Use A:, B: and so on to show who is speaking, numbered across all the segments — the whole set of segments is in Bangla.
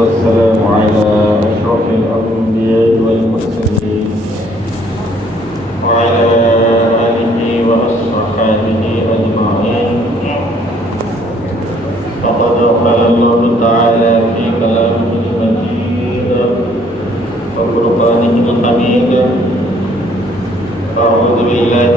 A: والسلام على أشرف الأنبياء والمرسلين وعلى آله وأصحابه أجمعين. فقد قال الله تعالى في كلامه المجيد وفرقانه الحميد أعوذ بالله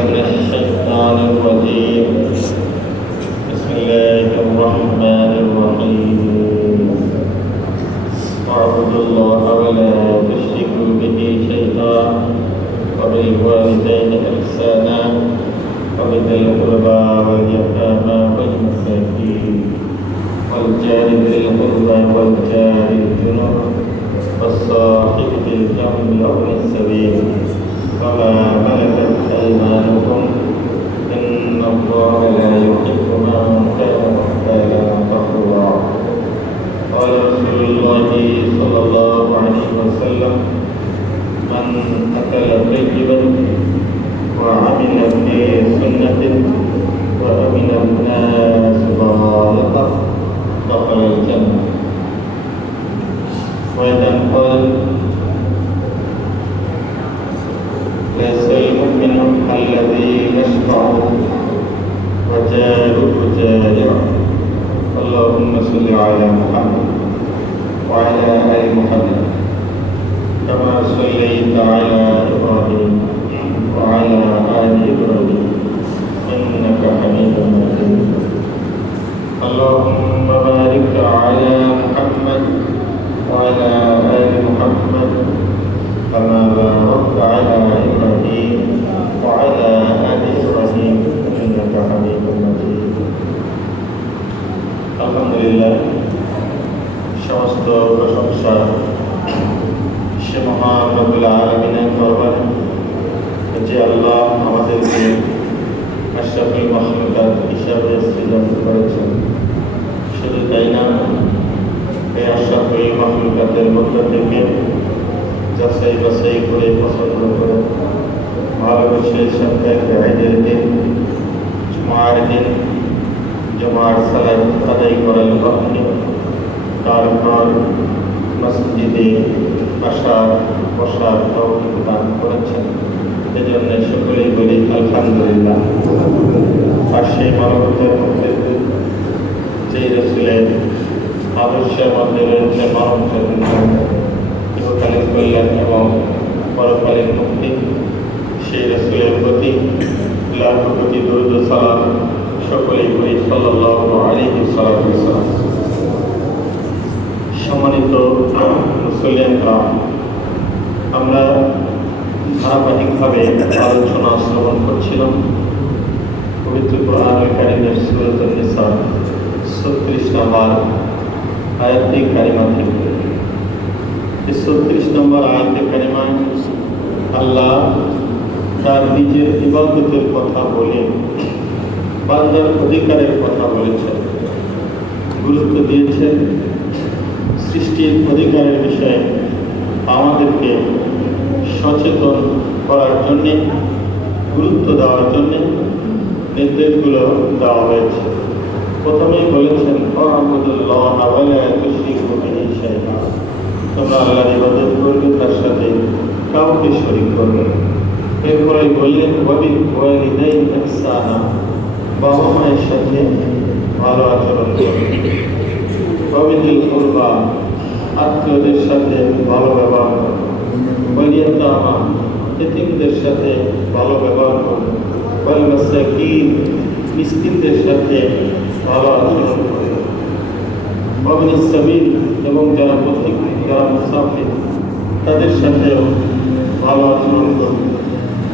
A: القربى واليتامى والمساكين والجار ذي القربى والجار সালাত আদায় করার লক্ষ্যে তারপর মসজিদে আসার বসার তৌফিক দান করেছেন। এজন্য সকলেই বলি, আলহামদুলিল্লাহ। আর সেই মানবতার মধ্যে যেই রসুলের আদর্শের মধ্যে রয়েছে মানব ইহকালীন কল্যাণ এবং পরকালীন মুক্তি, সেই রসুলের প্রতি লাখ কোটি দরুদ সালাম সকলেই সম্মানিত মুসলিম আমরা ধারাবাহিকভাবে আলোচনা শ্রবণ করছিলাম। পবিত্র কোরআন কারিমের সুরত নিসা, ছত্রিশ নম্বর আয়াতি কারিমা থেকে। ছত্রিশ নম্বর আয়াতি কারিমায় আল্লাহ তার নিজের ইবাদতের কথা বলে বান্দার অধিকারের কথা বলেছেন, গুরুত্ব দিয়েছেন। সৃষ্টির অধিকারের বিষয়ে আমাদেরকে সচেতন করার জন্যে, গুরুত্ব দেওয়ার জন্যে নির্দেশগুলো দেওয়া হয়েছে। প্রথমেই বলেছেন তোমরা আল্লাহ ইবাদত করবে, তার সাথে কাউকে শরীক করবে এরপরে বললেন বাবা মায়ের সাথে ভালো আচরণ করবে অবিদিল করবা আত্মীয়দের সাথে ভালো ব্যবহার করবে বলিয়াতামা এতিমদের সাথে ভালো ব্যবহার করবে বল মাসাকিন, মিসকিনদের সাথে ভালো আচরণ করবে অবিন সাবিল এবং যারা পথিক যারা মুসাফির, তাদের সাথেও ভালো আচরণ করবে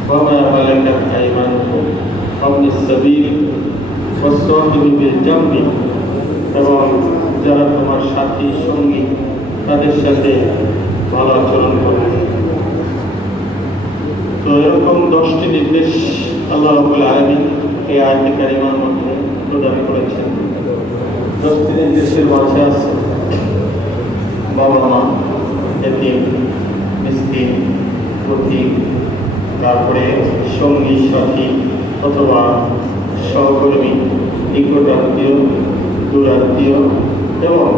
A: বাবা মালাকাত আইমানুকুম আপনি সাবিল ওয়াসসাহিবিল এবং যারা তোমার সাথী সঙ্গী, তাদের সাথে ভালো আচরণ করবে। তো এরকম দশটি নির্দেশ আল্লাহ রাবুল এই আয়তি মধ্যে প্রদান করেছেন। দশটি নির্দেশের মাঝে আছে বাবা মা, এতিম, মিসকিন প্রতীক তারপরে সঙ্গী, সাথী অথবা সহকর্মী নিকট আত্মীয় দূর আত্মীয় এবং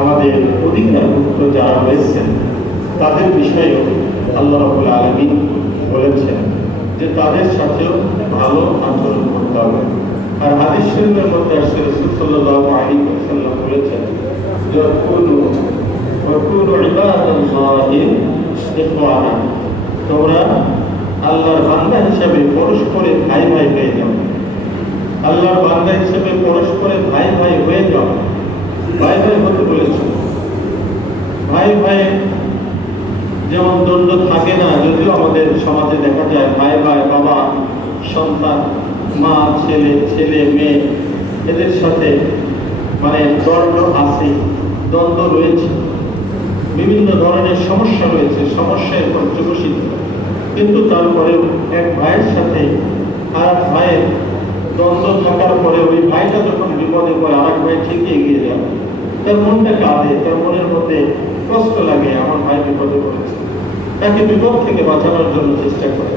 A: আমাদের অধিকারভুক্ত যারা রয়েছেন, তাদের বিষয়েও আল্লাহ রবুল আলমী বলেছেন যে তাদের সাথেও ভালো আচরণ করতে হবে। আর হাদিস মধ্যে আসছে রসুল্লাহ আলী সাল্লাম বলেছেন তোমরা আল্লাহর বান্দা হিসাবে পরস্পরে ভাই ভাই হয়ে যাও। আল্লাহর বান্দা হিসেবে পরস্পরে ভাই ভাই হয়ে যাও। ভাই ভাই হতে বলেছে। ভাই ভাই যেমন দ্বন্দ্ব থাকে না, যদিও আমাদের সমাজে দেখা যায় ভাই ভাই, বাবা, সন্তান, মা, ছেলে ছেলে, মেয়ে, এদের সাথে মানে দ্বন্দ্ব আছে, দ্বন্দ্ব রয়েছে। বিভিন্ন ধরনের সমস্যা রয়েছে, সমস্যায় পর্যবসিত। কিন্তু তারপরেও এক ভাইয়ের সাথে আর এক ভাইয়ের দ্বন্দ্ব থাকার পরে ওই ভাইটা যখন বিপদে পড়ে আর এক ভাই ঠিকই এগিয়ে যায়। তার মনটা কাঁদে, তার মনের মধ্যে কষ্ট লাগে, আমার ভাই বিপদে পড়েছে। তাকে বিপদ থেকে বাঁচানোর জন্য চেষ্টা করে।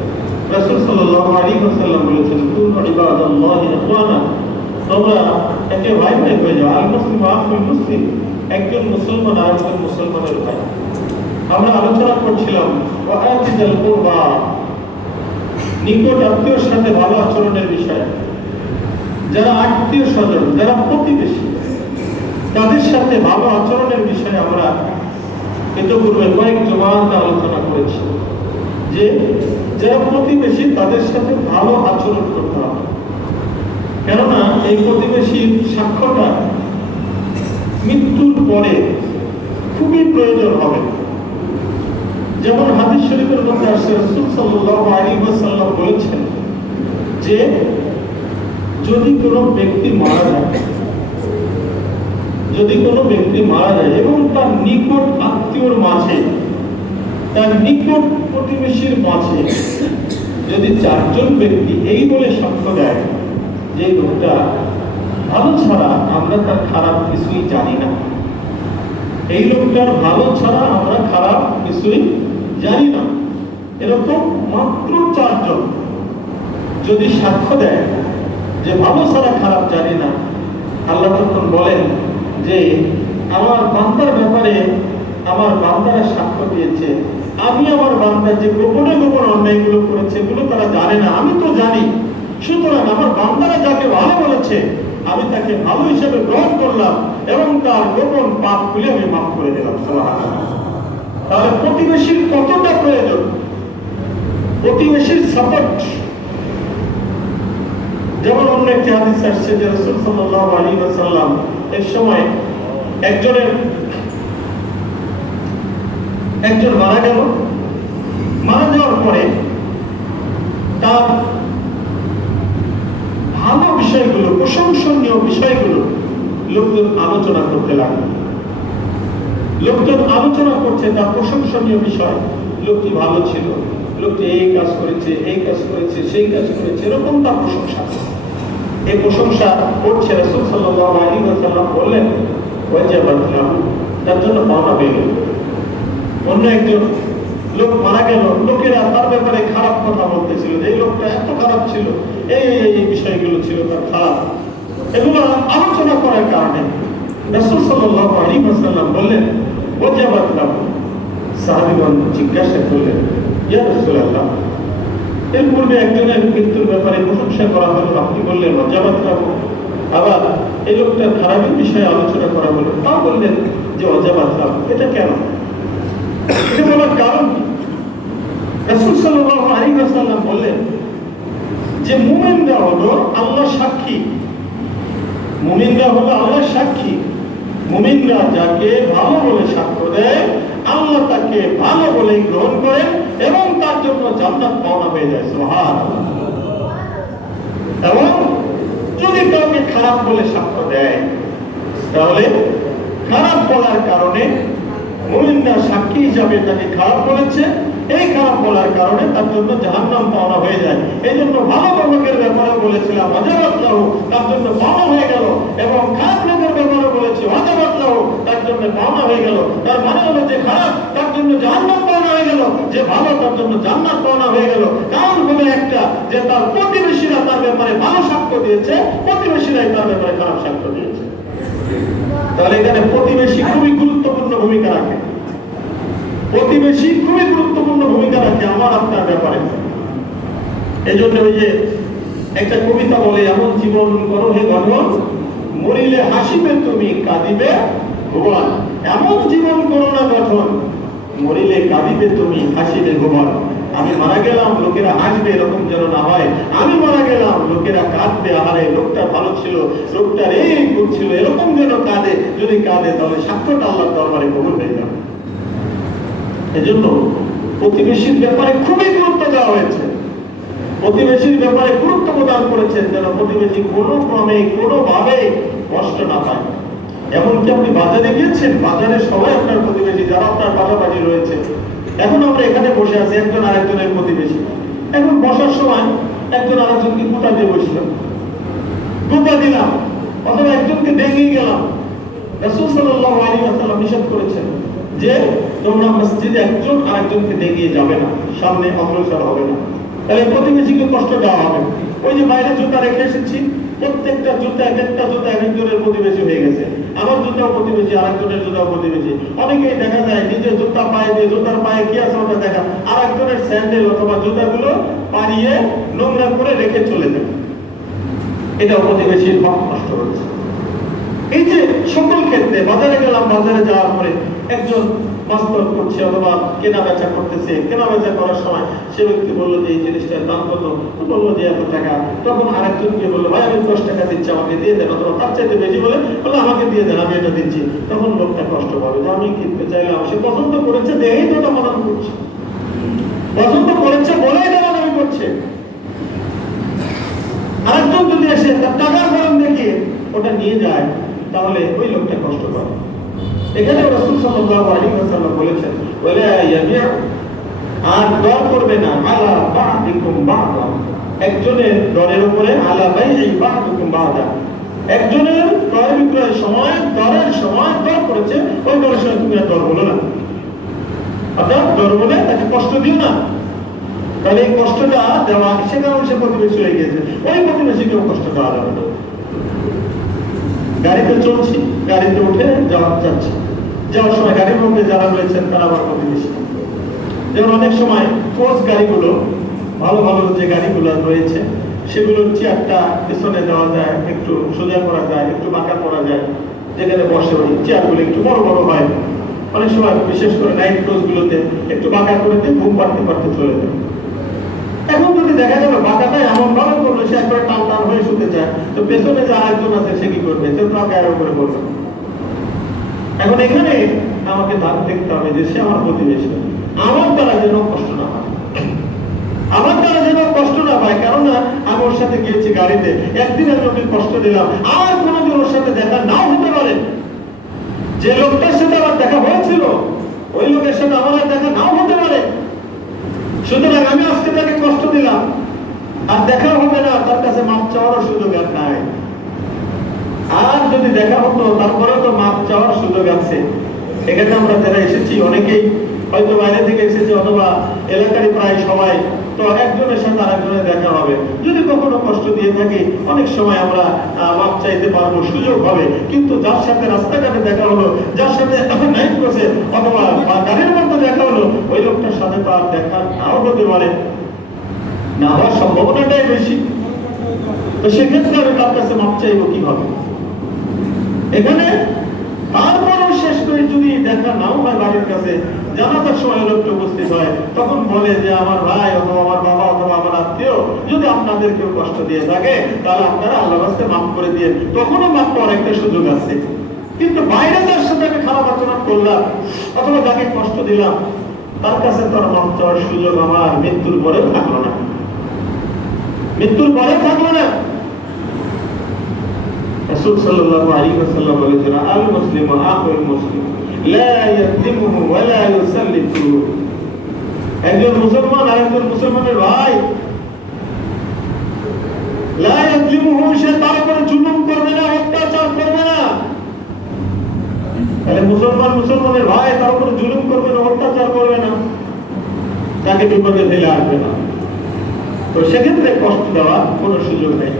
A: রাসূল সাল্লাল্লাহু আলাইহি ওয়াসাল্লাম বলেছেন ইবাদাল্লাহি ইখওয়ানা। তোমরা একে ভাই ভাই হয়ে যাও। আল মুসলিম আখুল মুসলিম। একজন মুসলমান আর একজন মুসলমানের ভাই। আমরা আলোচনা করছিলাম নিকট আত্মীয়র সাথে ভালো আচরণের বিষয়ে। যারা আত্মীয় স্বজন, যারা প্রতিবেশী, তাদের সাথে ভালো আচরণের বিষয়ে আমরা ইতিপূর্বে কয়েক জমাতে আলোচনা করেছি যে যারা প্রতিবেশী, তাদের সাথে ভালো আচরণ করতে হবে। কেননা এই প্রতিবেশীর সাক্ষ্যটা মৃত্যুর পরে খুবই প্রয়োজন হবে। যেমন হাদিস শরীফের মধ্যে আসছে, রাসূল সাল্লাল্লাহু আলাইহি ওয়াসাল্লাম বলেছেন যে, যদি কোনো ব্যক্তি মারা যায়, যদি কোনো ব্যক্তি মারা যায় এবং তার নিকট আত্মীয়র মাঝে, তার নিকট প্রতিবেশীর মাঝে যদি চারজন ব্যক্তি এই বলে সাক্ষ্য দেয় যে লোকটা ভালো ছাড়া আমরা তার খারাপ কিছুই জানি না, এই লোকটার ভালো ছাড়া আমরা খারাপ কিছুই জানি না। এরকম মাত্র চারজন যদি সাক্ষ্য দেয় যে ভালো ছাড়া খারাপ জানি না, আল্লাহ তখন বলেন যে আমার বান্দার ব্যাপারে আমার বান্দারা সাক্ষ্য দিয়েছে। আমি আমার বান্দা যে গোপনে গোপন অন্যায়গুলো করেছে, এগুলো তারা জানে না। আমি তো জানি। সুতরাং আমার বান্দারা যাকে ভালো বলেছে, আমি তাকে ভালো হিসেবে গ্রহণ করলাম এবং তার গোপন পাপ খুলে আমি মাফ করে দিলাম। তাহলে প্রতিবেশীর কতটা প্রয়োজন? প্রতিবেশীর সাপোর্ট যেমন অন্য একটি হাদিস আসছে যে রাসূল সাল্লাল্লাহু আলাইহি ওয়াসাল্লাম এক সময় একজনের একজন মারা গেল। মারা যাওয়ার পরে তার ভালো বিষয়গুলো, প্রশংসনীয় বিষয়গুলো লোকজন আলোচনা করতে লাগল। লোকজন আলোচনা করছে, তার প্রশংসনীয় বিষয়, লোকটি ভালো ছিল, লোকটি এই কাজ করেছে, এই কাজ করেছে, সেই কাজ করেছে, এরকম তার প্রশংসা। এই প্রশংসা করছে রাসূল সাল্লাল্লাহু আলাইহি ওয়াসাল্লাম, বললেন তার জন্য পাওনা পেয়ে গেল। অন্য একজন লোক মারা গেল, লোকেরা তার ব্যাপারে খারাপ কথা বলতেছিল যে, এই লোকটা এত খারাপ ছিল এই এই বিষয়গুলো ছিল তার খারাপ। এগুলো আলোচনা করার কারণে রাসূল সাল্লাল্লাহু আলাইহি ওয়াসাল্লাম বললেন ওয়াজাবাত লাহু সাহাবীগণ জিজ্ঞাসা করলেন, ইয়া এর পূর্বে একজনের মৃত্যুর ব্যাপারে প্রশংসা করা হলো, আপনি বললেন অজাবাত লাহু আবার এই লোকটার খারাপের বিষয়ে আলোচনা করা হলো, তা বললেন যে অজাবাত লাহু এটা কেন? এটা বলার কারণ কি? রাসূল ওয়াসাল্লাম বললেন যে মুমিনরা হলো আল্লাহ সাক্ষী। মুমিনরা হলো আল্লাহ সাক্ষী। মুমিনরা যাকে ভালো বলে সাক্ষ্য দেয়, আল্লাহ তাকে ভালো বলে গ্রহণ করেন এবং তার জন্য জান্নাত পাওনা হয়ে যায়, সুবহানাল্লাহ। এবং যদি কাউকে খারাপ বলে সাক্ষ্য দেয়, তাহলে খারাপ বলার কারণে মুমিনরা সাক্ষী হিসাবে তাকে খারাপ বলেছে এই খারাপ বলার কারণে তার জন্য জাহান্নাম পাওনা হয়ে যায়। এই জন্য ভালো লোকের ব্যাপারে বলেছিলাম লাহু তার জন্য পাওনা হয়ে গেল। এবং খারাপ লোকের ব্যাপারে বলেছি লাহু তার জন্য পাওনা হয়ে গেল। তার মানে হলো যে খারাপ, তার জন্য জাহান্নাম পাওনা হয়ে গেল। যে ভালো, তার জন্য জান্নাত পাওনা হয়ে গেল। কারণ হলো একটা, যে তার প্রতিবেশীরা তার ব্যাপারে ভালো সাক্ষ্য দিয়েছে, প্রতিবেশীরাই তার ব্যাপারে খারাপ সাক্ষ্য দিয়েছে। তাহলে এখানে প্রতিবেশী খুবই গুরুত্বপূর্ণ ভূমিকা রাখে। প্রতিবেশী খুবই গুরুত্বপূর্ণ ভূমিকা রাখে আমার আপনার ব্যাপারে। এই জন্য ওই যে একটা কবিতা বলে, এমন জীবন করো হে গঠন মরিলে হাসিবে তুমি, কাঁদিবে ভুবন। এমন জীবন করো না গঠন মরিলে কাঁদিবে তুমি, হাসিবে ভুবন। আমি মারা গেলাম, লোকেরা হাসবে, এরকম যেন না হয়। আমি মারা গেলাম, লোকেরা কাঁদবে, আহারে, লোকটা ভালো ছিল লোকটা এই করছিল এরকম যেন কাঁদে। যদি কাঁদে, তাহলে সাক্ষ্যটা আল্লাহর দরবারে কবুল হয়ে যাবে। এজন্য প্রতিবেশীর ব্যাপারে খুবই গুরুত্ব দেওয়া হয়েছে। প্রতিবেশীর ব্যাপারে গুরুত্ব প্রদান করেছেন যেন প্রতিবেশী কোনো ক্রমে কোনো ভাবে কষ্ট না পায়। এমনকি আপনি বাজারে গিয়েছেন, বাজারে সবাই আপনার প্রতিবেশী, যারা আপনার পাশাপাশি রয়েছে। এখন আমরা এখানে বসে আছি একজন আরেকজনের প্রতিবেশী। এখন বসার সময় একজন আরেকজনকে কুটা দিয়ে বসল কুটা দিলাম, অথবা একজনকে ডেঙ্গিয়ে গেলাম। রাসূল সাল্লাল্লাহু আলাইহি ওয়াসাল্লাম নিষেধ করেছেন যে তোমরা মসজিদে একজন আরেকজনকে ডেঙ্গিয়ে যাবে না, সামনে অগ্রসর হবে না। তাহলে প্রতিবেশীকে কষ্ট দেওয়া হবে। ওই যে বাইরে জুতা রেখে এসেছি, প্রত্যেকটা জুতা, এক একটা জুতা এক একজনের প্রতিবেশী হয়ে গেছে। আমার জুতাও প্রতিবেশী, আরেকজনের জুতাও প্রতিবেশী। অনেকেই দেখা যায় নিজের জুতা পায়ে দিয়ে, জুতার পায়ে কি আছে ওটা দেখা। আরেকজনের স্যান্ডেল অথবা জুতাগুলো পাড়িয়ে নোংরা করে রেখে চলে যায়। এটা প্রতিবেশীর হক নষ্ট এই যে সকল ক্ষেত্রে বাজারে গেলাম, বাজারে যাওয়ার পরে একজন মাস্তর করছে অথবা কেনা বেচা করতেছে, কেনা বেচা করার সময় সে ব্যক্তি বলল যে, এই জিনিসটার দাম কত? বলল যে, এত টাকা। তখন আরেকজনকে বলল, ভাই, আমি দশ টাকা দিচ্ছি, আমাকে দিয়ে দেন। অথবা, তার চাইতে বেশি বলে বলে আমাকে দিয়ে দেন, আমি এটা দিচ্ছি। তখন লোকটা কষ্ট পাবে যে, আমি কিনতে চাইলাম? সে পছন্দ করেছে দেখেই তো ওটা প্রদান করছে। পছন্দ করেছে বলেই দেওয়া দাবি করছে। আরেকজন যদি এসে তার টাকার গরম দেখিয়ে ওটা নিয়ে যায়, তাহলে ওই লোকটা কষ্ট পাবে। এখানে রাসূল সাল্লাল্লাহু আলাইহি ওয়াসাল্লাম বলেছেন ইয়াবিউ আর দর করবে না, আলা বা'দিকুম বা'দা। একজনের দরের উপরে, আলা বাই'i বা'দিকুম বা'দা। একজনের ক্রয় বিক্রয়ের সময় দরের সময় দর করেছে, ওই দরের সময় তুমি আর দর বলো না। অর্থাৎ দর বলে তাকে কষ্ট দিও না। তাহলে এই কষ্টটা দেওয়া, সে কারণে সে প্রতিবেশী হয়ে গেছে ওই প্রতিবেশীকেও কষ্ট দেওয়া যাবে গাড়িতে চলছি গাড়িতে উঠে যাওয়া যাচ্ছে। যাওয়ার সময় গাড়ির মধ্যে যারা রয়েছেন, তারা আমার যেমন অনেক সময় গাড়িগুলো, ভালো ভালো যে গাড়িগুলো রয়েছে চেয়ারটা পিছনে দেওয়া যায়, একটু সোজা করা যায়, একটু বাঁকা করা যায়, যেখানে বসে ওই চেয়ারগুলো একটু বড় বড় হয়। অনেক সময় বিশেষ করে নাইট গুলোতে একটু বাঁকা করে দিয়ে ঘুম পাড়তে পারতে চলে যায়। এখন যদি দেখা যাবে বাঁকাটা এমন ভাবে করল সে একবার টান টান হয়ে শুতে চায় তো পেছনে যে আরেকজন আছে সে কি করবে? সে তো আগে আরও করে করবে এখন এখানে আমাকে ধাপ দেখতে হবে যে সে আমার প্রতিবেশী। আমার দ্বারা যেন কষ্ট না হয়। আমার দ্বারা যেন কষ্ট না পায়, কেননা আমি ওর সাথে গিয়েছি গাড়িতে। একদিন আমি ওকে কষ্ট দিলাম। আর কোনোদিন ওর সাথে দেখা নাও হতে পারে। যে লোকটার সাথে আমার দেখা হয়েছিল, ওই লোকের সাথে আমার আর দেখা নাও হতে পারে। সুতরাং আমি আজকে তাকে কষ্ট দিলাম। আর দেখা হবে না, তার কাছে মাপ চাওয়ারও সুযোগ আর নাই। আর যদি দেখা হতো, তারপরেও তো মাপ চাওয়ার সুযোগ আছে। এখানে আমরা যারা এসেছি, অনেকেই হয়তো বাইরে থেকে এসেছে অথবা এলাকারই প্রায় সবাই, তো একজনের সাথে আরেকজনের দেখা হবে। যদি কখনো কষ্ট দিয়ে থাকি, অনেক সময় আমরা মাপ চাইতে পারব, সুযোগ হবে। কিন্তু যার সাথে রাস্তাঘাটে দেখা হলো, যার সাথে নাইট করছে, অথবা গাড়ির মধ্যে দেখা হলো, ওই লোকটার সাথে তো আর দেখা নাও হতে পারে। না হওয়ার সম্ভাবনাটাই বেশি। তো সেক্ষেত্রে আমি তার কাছে মাপ চাইব কীভাবে? এখানে তারপরও শেষ করে যদি দেখা নাও হয় বাড়ির কাছে, জানাজার সময় লোকটা উপস্থিত হয়, তখন বলে যে, আমার ভাই অথবা আমার বাবা অথবা আমার আত্মীয় যদি আপনাদের কেউ কষ্ট দিয়ে থাকে, তাহলে আপনারা আল্লাহ রাস্তায় মাফ করে দিয়ে তখনও মাফ করার একটা সুযোগ আছে। কিন্তু বাইরে যার সাথে আমি খারাপ আচরণ করলাম, অথবা যাকে কষ্ট দিলাম, তার কাছে তো আর মাফ চাওয়ার সুযোগ আমার মৃত্যুর পরে থাকল না। মৃত্যুর পরে থাকল না। রাসূল সাল্লাল্লাহু আলাইহি ওয়াসাল্লাম বলেছেন আল মুসলিমু আখুল মুসলিম, লা ইয়াযলিমুহু ওয়া লা ইউসাল্লিতুহু একজন মুসলমান আরেকজন মুসলমানের ভাই। লা ইয়াযলিমুহু সে তার উপরে জুলুম করবে না, অত্যাচার করবে না। তাহলে মুসলমান মুসলমানের ভাই তার উপরে জুলুম করবে না, অত্যাচার করবে না। তাকে বিপদে ফেলে আসবে না। তো সেক্ষেত্রে কষ্ট দেওয়ার কোনো সুযোগ নেই।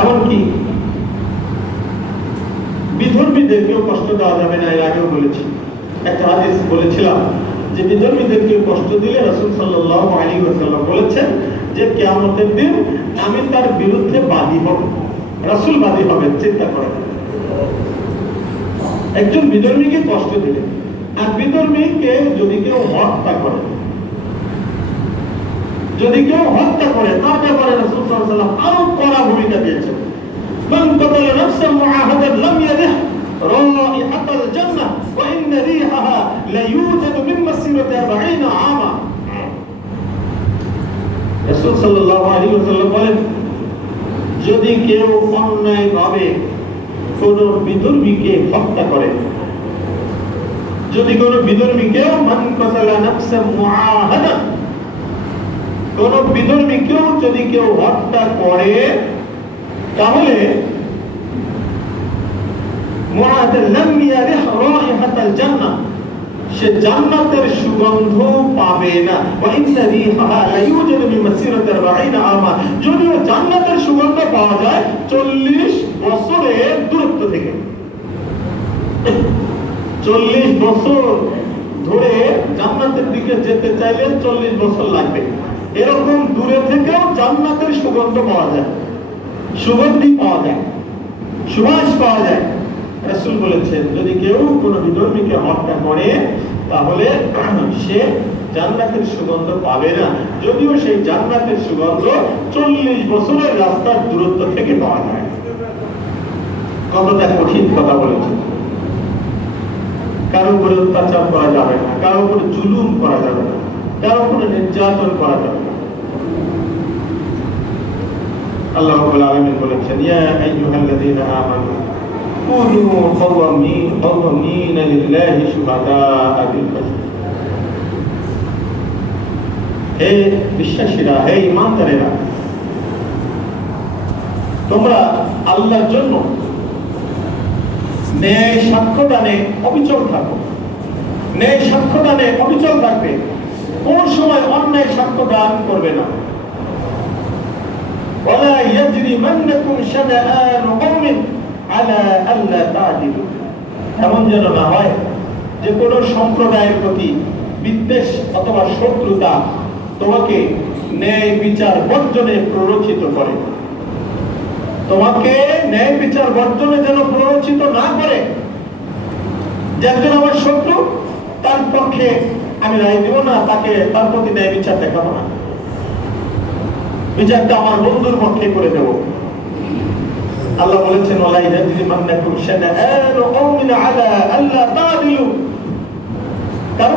A: এমনকি বিধর্মীদেরকেও কষ্ট দেওয়া যাবে না, এর আগেও বলেছি। একটা বলেছিলাম যে বিধর্মীদেরকে কষ্ট দিলে রসুল সাল্লাহ আলী বলেছেন যে দিন আমি তার বিরুদ্ধে বাদী হব। রাসুল বাদী চিন্তা করেন। একজন বিধর্মীকে কষ্ট দিলে, আর বিধর্মীকে যদি কেউ হত্যা করে, যদি কেউ হত্যা করে, তার ব্যাপারে রাসূল ওয়াসাল্লাম আরও কড়া ভূমিকা দিয়েছেন। নাফসান মুআহাদান লাম ইয়ারিহ রাইহাতাল জান্নাহ ওয়া ইন্না রিহাহা লা ইউজাদু মিন মাসিরাতি 40 আমা রাসূল সাল্লাল্লাহু আলাইহি ওয়াসাল্লাম বলেন, যদি কেউ অন্যায়ভাবে কোন বিধর্মীকে হত্যা করে, যদি কোন বিধর্মীকেও মান কাতালা নাফসান মুআহাদান কোন বিধর্মীকেও যদি কেউ হত্যা করে তাহলে সে জান্নাতের সুগন্ধ পাবে না। যদিও জান্নাতের সুগন্ধ পাওয়া যায় চল্লিশ বছরের দূরত্ব থেকে। চল্লিশ বছর ধরে জান্নাতের দিকে যেতে চাইলে চল্লিশ বছর লাগবে। এরকম দূরে থেকেও জান্নাতের সুগন্ধ পাওয়া যায়। সুগন্ধি পাওয়া যায় সুবাস পাওয়া যায়। রাসূল বলেছেন, যদি কেউ কোনো বিধর্মীকে হত্যা করে, তাহলে সে জান্নাতের সুগন্ধ পাবে না। যদিও সেই জান্নাতের সুগন্ধ চল্লিশ বছরের রাস্তার দূরত্ব থেকে পাওয়া যায়। কতটা কঠিন কথা বলেছে কারও উপরে অত্যাচার করা যাবে না কারও উপরে জুলুম করা যাবে না কারও উপরে নির্যাতন করা যাবে না। আল্লাহ রাব্বুল আলামিন বলেছেন, ইয়া আইয়ুহাল্লাযীনা আমানু কুনু লিল্লাহি বিল হে বিশ্বাসীরা, হে ঈমানদারেরা, তোমরা আল্লাহর জন্য ন্যায় সাক্ষ্য দানে অবিচল থাকো। ন্যায় সাক্ষ্য দানে অবিচল থাকবে। কোন সময় অন্যায় সাক্ষ্য দান করবে না। ولا يجرمنكم شنآن قوم على ألا تعدلوا এমন যেন না হয় যে কোনো সম্প্রদায়ের প্রতি বিদ্বেষ অথবা শত্রুতা তোমাকে ন্যায় বিচার বর্জনে প্ররোচিত করে তোমাকে ন্যায় বিচার বর্জনে যেন প্ররোচিত না করে যে একজন আমার শত্রু তার পক্ষে আমি রায় দেব না তাকে তার প্রতি ন্যায় বিচার দেখাবো না বিচারটা আমার বন্ধুর পক্ষে করে দেব। আল্লাহ বলেছেন, ওয়ালাই ইয়াজরিমান্নাকুম শানাআনু কওমিন আলা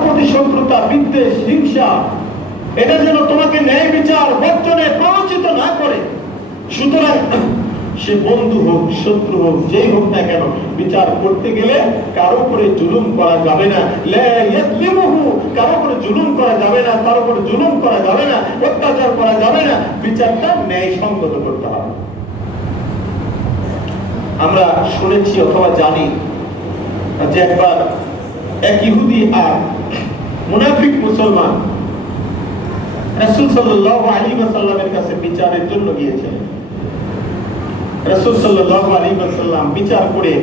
A: প্রতি শত্রুতা, বিদ্বেষ, হিংসা, এটা যেন তোমাকে ন্যায় বিচার বর্জনে প্ররোচিত না করে। সুতরাং সে বন্ধু হোক, শত্রু হোক, যেই হোক না কেন, বিচার করতে গেলে কারও উপরে জুলুম করা যাবে না। কারও উপরে জুলুম করা যাবে না, তার উপরে জুলুম করা যাবে না, অত্যাচার করা যাবে না, বিচারটা ন্যায় সঙ্গত করতে হবে। আমরা শুনেছি অথবা জানি যে একবার এক ইহুদি আর মুনাফিক মুসলমান রাসূল সাল্লাল্লাহু আলাইহি ওয়াসাল্লামের কাছে বিচারের জন্য গিয়েছিলেন। বিচার করে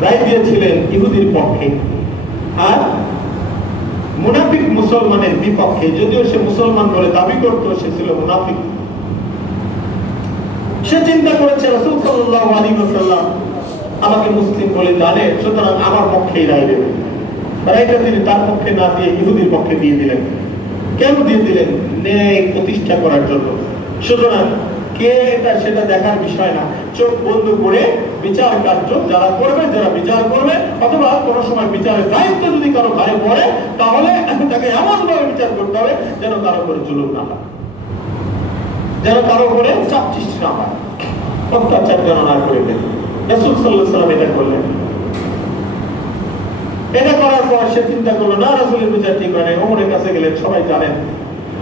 A: রায় দিয়েছিলেন ইহুদির পক্ষে। আর মুনাফিক মুসলমানের বিপক্ষে, যদিও সে মুসলমান বলে দাবি করত, সে ছিল মুনাফিক। সে চিন্তা করেছে, রাসূল আলাইহি ওয়াসাল্লাম আমাকে মুসলিম বলে জানে, সুতরাং আমার পক্ষেই রায় দেবে। রায়টা তিনি তার পক্ষে না দিয়ে ইহুদির পক্ষে দিয়ে দিলেন। কেন দিয়ে দিলেন? ন্যায় প্রতিষ্ঠা করার জন্য। সুতরাং কে এটা সেটা দেখার বিষয় না। চোখ বন্ধ করে বিচার কার্য যারা করবে, যারা বিচার করবে, অথবা কোনো সময় বিচারের দায়িত্ব যদি কারও ঘরে পড়ে, তাহলে তাকে এমন ভাবে বিচার করতে হবে যেন কারও উপরে জুলুম না হয়। যেন কারও উপরে চাপ সৃষ্টি না হয়। অত্যাচার যেন না করে সাল্লাহ সাল্লাম এটা করলেন। এটা করার পর সে চিন্তা করল, না রাসুলের বিচার ঠিক হয় নাই কাছে গেলেন, সবাই জানেন।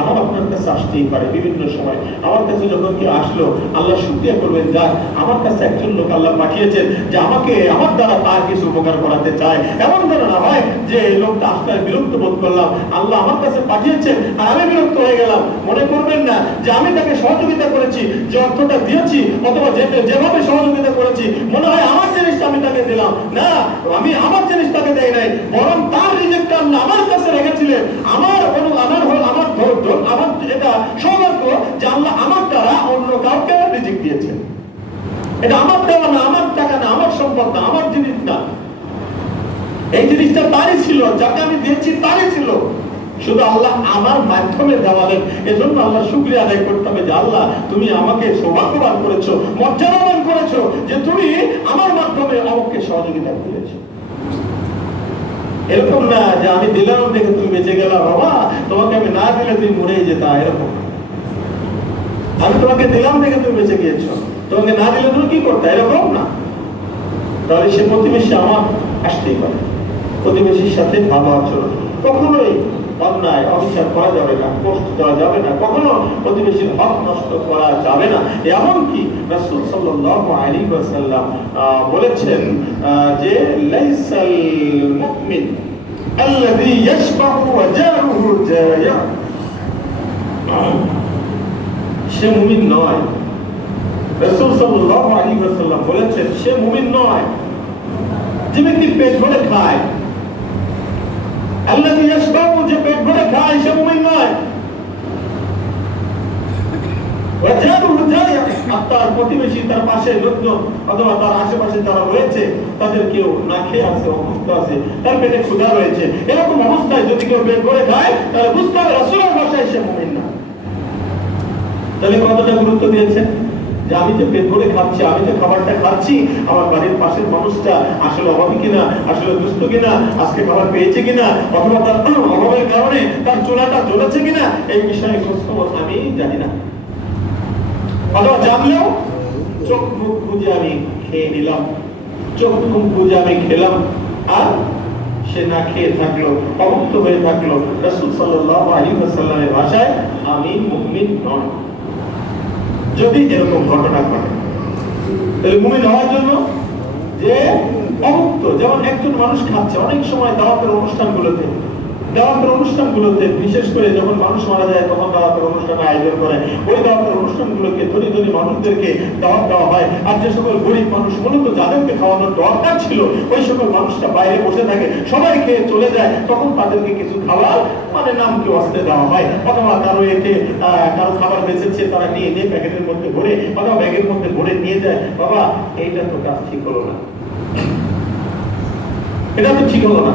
A: আমার আপনার কাছে আসতেই পারে বিভিন্ন সময়। আমার কাছে যখন কি আসলো, আল্লাহ শুক্রিয়া করবেন যা আমার কাছে একজন লোক আল্লাহ পাঠিয়েছেন যে আমাকে, আমার দ্বারা তার কিছু উপকার করাতে চায়। এমন না হয় যে এই লোকটা আসলে বিরক্ত বোধ করলাম। আল্লাহ আমার কাছে পাঠিয়েছেন আর আমি বিরক্ত হয়ে গেলাম। মনে করবেন না যে আমি তাকে সহযোগিতা করেছি, যে অর্থটা দিয়েছি, অথবা যেভাবে সহযোগিতা করেছি, মনে হয় আমার জিনিসটা আমি তাকে দিলাম। না, আমি আমার জিনিস তাকে দেয় নাই, বরং তার রিজেক্টটা আল্লাহ আমার কাছে রেখেছিলেন আমার অনু আমার হল আমার ধৈর্য আমার এটা সৌভাগ্য যে আল্লাহ আমার দ্বারা অন্য কাউকে রিজেক্ট দিয়েছেন এটা আমার দেওয়া না, আমার টাকা না, আমার সম্পদ না, আমার জিনিস না। এই জিনিসটা তারই ছিল, যাকে আমি দিয়েছি তারই ছিল। শুধু আল্লাহ আমার মাধ্যমে দেওয়ালেন, এজন্য আল্লাহ শুক্রিয়া আদায় করতে হবে যে আল্লাহ তুমি আমাকে সৌভাগ্যবান করেছ, মর্যাদাবান করেছ যে তুমি আমার মাধ্যমে আমাকে সহযোগিতা করেছ। এরকম না যে আমি দিলাম দেখে তুমি বেঁচে গেলা, বাবা, তোমাকে আমি না দিলে তুমি মরেই যেতা, এরকম। আমি তোমাকে দিলাম দেখে তুমি বেঁচে গিয়েছো। তোমাকে না দিলে তুমি কি করতে? এরকম না। তাহলে সে প্রতিবেশী আমার আসতেই পারে। প্রতিবেশীর সাথে ভালো আচরণ। কখনোই অন্যায় অবিচার করা যাবে না কষ্ট দেওয়া যাবে না কখনো প্রতিবেশীর হক নষ্ট করা যাবে না। এমনকি রাসূল সাল্লাল্লাহু আলাইহি ওয়াসাল্লাম আহ, বলেছেন যে লাইসাল আল্লাযী ইয়াশবাহু ওয়া জারুহু জায়া সে মুমিন নয়। রাসূল সাল্লাল্লাহু আলাইহি ওয়াসাল্লাম বলেছেন, সে মুমিন নয় যে ব্যক্তি পেট ভরে খায়। আল্লাহ ইয়াশবাহু যে পেট ভরে খায়, সে মুমিন নয়। তার প্রতিবেশী, তার পাশে লোকজন অথবা তার আশেপাশে যারা রয়েছে, তাদের কেউ না খেয়ে আছে, অসুস্থ আছে, তার পেটে ক্ষুধা রয়েছে। এরকম অবস্থায় যদি কেউ পেট ভরে খায়, তাহলে বুঝতে হবে রাসূলের ভাষায় সে মুমিন না। তাহলে কতটা গুরুত্ব দিয়েছেন? যে আমি যে পেট ভরে খাচ্ছি, আমি যে খাবারটা খাচ্ছি, আমার বাড়ির পাশের মানুষটা আসলে অভাবী কিনা, আসলে দুস্থ কিনা, আজকে খাবার পেয়েছে কিনা, অথবা তার অভাবের কারণে তার চুলাটা জ্বলেছে কিনা, এই বিষয়ে খোঁজ খবর আমি জানি না। অথবা জানলেও চোখ মুখ আমি খেয়ে নিলাম, চোখ মুখ আমি খেলাম, আর সে না খেয়ে থাকল, অমুক্ত হয়ে থাকল। রাসূল আলাইহি ওয়াসাল্লামের ভাষায়, আমি মুমিন নন। যদি এরকম ঘটনা ঘটে। তাহলে মুমিন হওয়ার জন্য যে অমুক্ত, যেমন একজন মানুষ খাচ্ছে, অনেক সময় দাওয়াতের অনুষ্ঠানগুলোতে দাওয়াতের অনুষ্ঠানগুলোতে, বিশেষ করে যখন মানুষ মারা যায়, তখন দাওয়াতের অনুষ্ঠান আয়োজন করে, ওই দাওয়াতের অনুষ্ঠানগুলোকে ধনী ধনী মানুষদেরকে দাওয়াত দেওয়া হয়। আর যে সকল গরিব মানুষ, মূলত যাদেরকে খাওয়ানোর দরকার ছিল, ওই সকল মানুষটা বাইরে বসে থাকে, সবাই খেয়ে চলে যায়, তখন তাদেরকে কিছু খাবার মানে নাম কেউ আসতে দেওয়া হয়। অথবা কারও এতে কারও খাবার বেঁচেছে তারা নিয়ে নিয়ে প্যাকেটের মধ্যে ভরে, অথবা ব্যাগের মধ্যে ভরে নিয়ে যায়। বাবা, এইটা তো কাজ ঠিক হলো না। এটা তো ঠিক হলো না।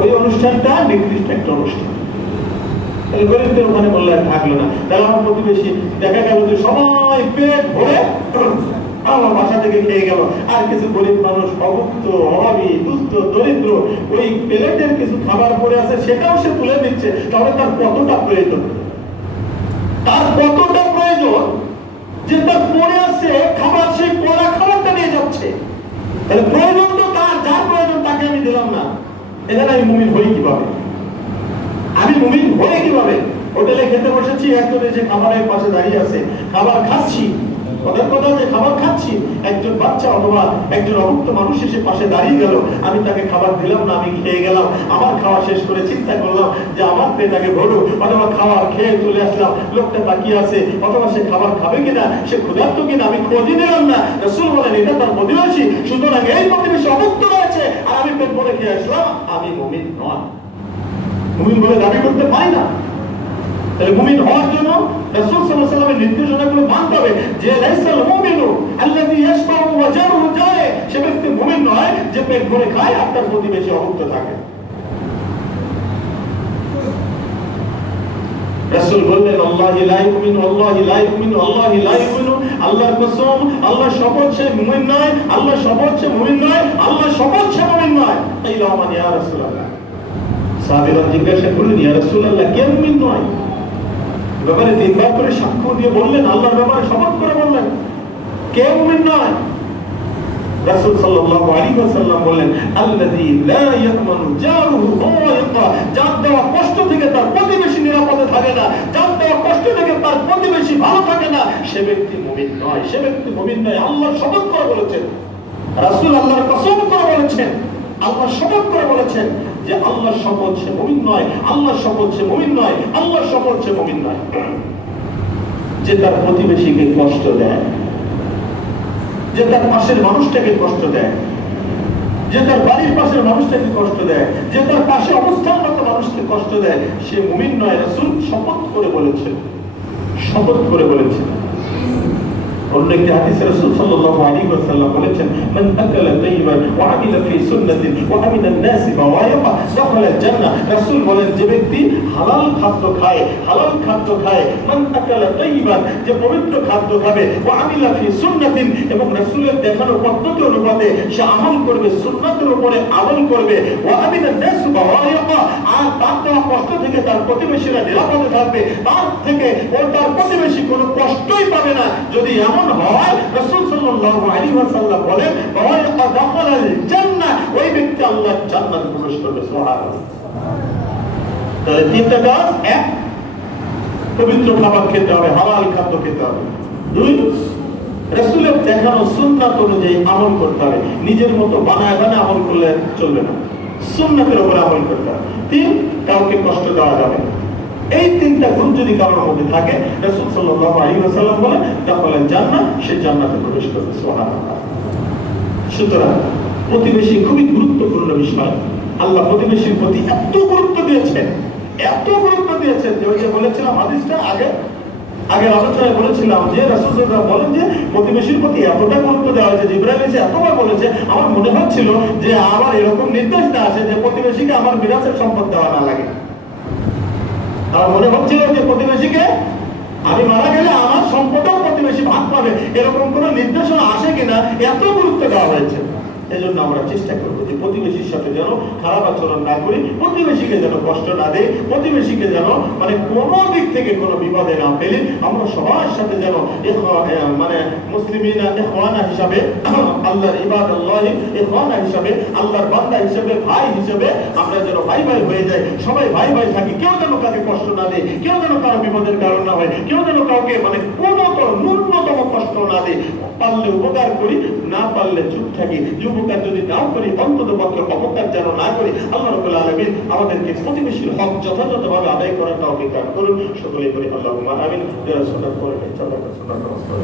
A: ওই অনুষ্ঠানটা নির্দিষ্ট একটা অনুষ্ঠান। গরিবদের থাকল না। তাহলে আমার দেখা যে পেট ভরে আমার বাসা থেকে খেয়ে গেল। আর কিছু গরিব মানুষ দুস্থ, দরিদ্র, ওই প্লেটের কিছু খাবার পড়ে আছে, সেটাও সে দিচ্ছে তার কতটা প্রয়োজন? তার কতটা প্রয়োজন পড়ে আছে, খাবার সেই খাবারটা নিয়ে যাচ্ছে? তাহলে প্রয়োজন তো তার, যার প্রয়োজন তাকে আমি দিলাম না। এখানে আমি মুমিন হই কীভাবে? আমি মুমিন হয়ে কীভাবে? হোটেলে খেতে বসেছি, একজন এসে খাবারের পাশে দাঁড়িয়ে আছে, খাবার খাচ্ছি। কথার কথা যে খাবার খাচ্ছি, একজন বাচ্চা অথবা একজন অভুক্ত মানুষ এসে পাশে দাঁড়িয়ে গেল। আমি তাকে খাবার দিলাম না, আমি খেয়ে গেলাম। আমার খাওয়া শেষ করে চিন্তা করলাম যে আমার পেটাকে ভরু অথবা খাবার খেয়ে চলে আসলাম। লোকটা তাকিয়ে আছে, অথবা সে খাবার খাবে কিনা, সে ক্ষুধার্ত কিনা, আমি খোঁজই নিলাম না। রসুল বলেন, এটা তার প্রতিবেশী সুতরাং এই প্রতিবেশী অভুক্ত আর আমি পেট ভরে খেয়ে আসলাম, আমি মুমিন নয়। মুমিন বলে দাবি করতে পারি না। তাহলে মুমিন হওয়ার জন্য রাসূল সাল্লাল্লাহু আলাইহি ওয়াসাল্লামের নির্দেশনাগুলো মানতে হবে যে পেট ভরে খায় আর তার প্রতিবেশী অভুক্ত থাকে। রাসূল বললেন, আল্লাহি লা ইউমিনু, আল্লাহি লা ইউমিনু, আল্লাহি লা ইউমিনু। আল্লাহর কসম আল্লাহ শপথ সে মুমিন নয় আল্লাহ শপথ সে মুমিন নয় আল্লাহ শপথ সে মুমিন নয়। এই রহমান ইয়া রাসূলুল্লাহ। সাহাবীরা জিজ্ঞাসা করলেন, ইয়া রাসূলুল্লাহ কে মুমিন নয়? ব্যাপারে তিনবার করে সাক্ষ্য দিয়ে বললেন, আল্লাহর ব্যাপারে শপথ করে বললেন। কে মুমিন নয়? তার প্রতিবেশী আল্লাহ শপথ করে বলেছেন। বলেছেন, আল্লাহ শপথ যে সে নয়, আল্লাহর শপথ সে নয়, আল্লাহর শপথ সে নয়। যে তার প্রতিবেশীকে কষ্ট দেয় যে তার পাশের মানুষটাকে কষ্ট দেয়। যে তার বাড়ির পাশের মানুষটাকে কষ্ট দেয়। যে তার পাশে অবস্থানরত মানুষকে কষ্ট দেয়। সে মুমিন নয়, রাসুল শপথ করে বলেছে শপথ করে বলেছেন। অন্য একটি হাদিসে রাসূল সাল্লাল্লাহু আলাইহি ওয়াসাল্লাম বলেছেন, মান আকালা তাইয়িবান ওয়া আমিলা ফি সুন্নাতিন ওয়া আমিনা আন-নাস মাওয়ায়িবা দাখালা জান্নাহ, রাসূল বলেন, যে ব্যক্তি হালাল খাদ্য খায়, হালাল খাদ্য খায়, মান আকালা তাইয়িবান যে পবিত্র খাদ্য খাবে, ওয়া আমিলা ফি সুন্নাতিন, এবং রাসূলের দেখানো পদ্ধতি অনুপাতে সে আমল করবে, সুন্নাতের উপরে আমল করবে, ওয়া আমিনা আন-নাস মাওয়ায়িবা আর তার দেওয়া কষ্ট থেকে তার প্রতিবেশীরা নিরাপদে থাকবে, তার থেকে ও তার প্রতিবেশী কোনো কষ্টই পাবে না, যদি এমন হয় আলাইহি ওয়াসাল্লাম বলেন ওই ব্যক্তি জান্নাতে প্রবেশ করবে তাহলে তিনটা কাজ, এক, পবিত্র খাবার খেতে হবে, হালাল খাদ্য খেতে হবে। দুই দেখানো সুন্নাত অনুযায়ী আমল করতে হবে। নিজের মতো বানায় বানায় আমল করলে চলবে না। সুন্নাতের উপরে আমল করতে হবে। তিন, কাউকে কষ্ট দেওয়া যাবে না। এই তিনটা গুণ যদি কারোর মধ্যে থাকে, রাসূল ওয়াসাল্লাম বলেন তাহলে জান্নাত সে জান্নাতে প্রবেশ করবে, সুবহানাল্লাহ। সুতরাং প্রতিবেশী খুবই গুরুত্বপূর্ণ বিষয়। আল্লাহ প্রতিবেশীর প্রতি এত গুরুত্ব দিয়েছেন, এত গুরুত্ব দিয়েছেন যে ওই যে বলেছিলাম হাদিসটা আগে আগে আলোচনায় বলেছিলাম যে রাসূলুল্লাহ বলেন যে প্রতিবেশীর প্রতি এতটা গুরুত্ব দেওয়া হয়েছে, জিব্রাইল এসে এতবার বলেছে, আমার মনে হচ্ছিল যে আবার এরকম নির্দেশ না আছে যে প্রতিবেশীকে আমার বিরাসের সম্পদ দেওয়া না লাগে। আমার মনে হচ্ছিল যে প্রতিবেশীকে আমি মারা গেলে আমার সম্পদও প্রতিবেশী ভাগ পাবে। এরকম কোন নির্দেশনা আসে কিনা? এত গুরুত্ব দেওয়া হয়েছে। এজন্য আমরা চেষ্টা করব যে প্রতিবেশীর সাথে যেন খারাপ আচরণ না করি, প্রতিবেশীকে যেন কষ্ট না দেয় প্রতিবেশীকে যেন মানে কোনো দিক থেকে কোনো বিপদে না ফেলি। আমরা সবার সাথে যেন মানে মুসলিমিনা হিসাবে, আল্লাহর ইবাদ আল্লাহ ইখওয়ানা হিসাবে, আল্লাহর বান্দা হিসাবে, ভাই হিসাবে আমরা যেন ভাই ভাই হয়ে যাই, সবাই ভাই ভাই থাকি। কেউ যেন কাউকে কষ্ট না দেয়, কেউ যেন কারও বিপদের কারণ না হয়, কেউ যেন কাউকে মানে কোনো ন্যূনতম কষ্ট না দেয়। পারলে উপকার করি, না পারলে চুপ থাকি। যে উপকার যদি নাও করি, অন্তত পক্ষে অপকার যেন না করি, আল্লাহ রবুল্লা আলমিন আমাদেরকে প্রতিবেশীর হক যথাযথভাবে আদায় করাটা অঙ্গীকার করুন। সকলে করি আল্লাহ আমিন। যারা সোনার করে সোনার নমস্কার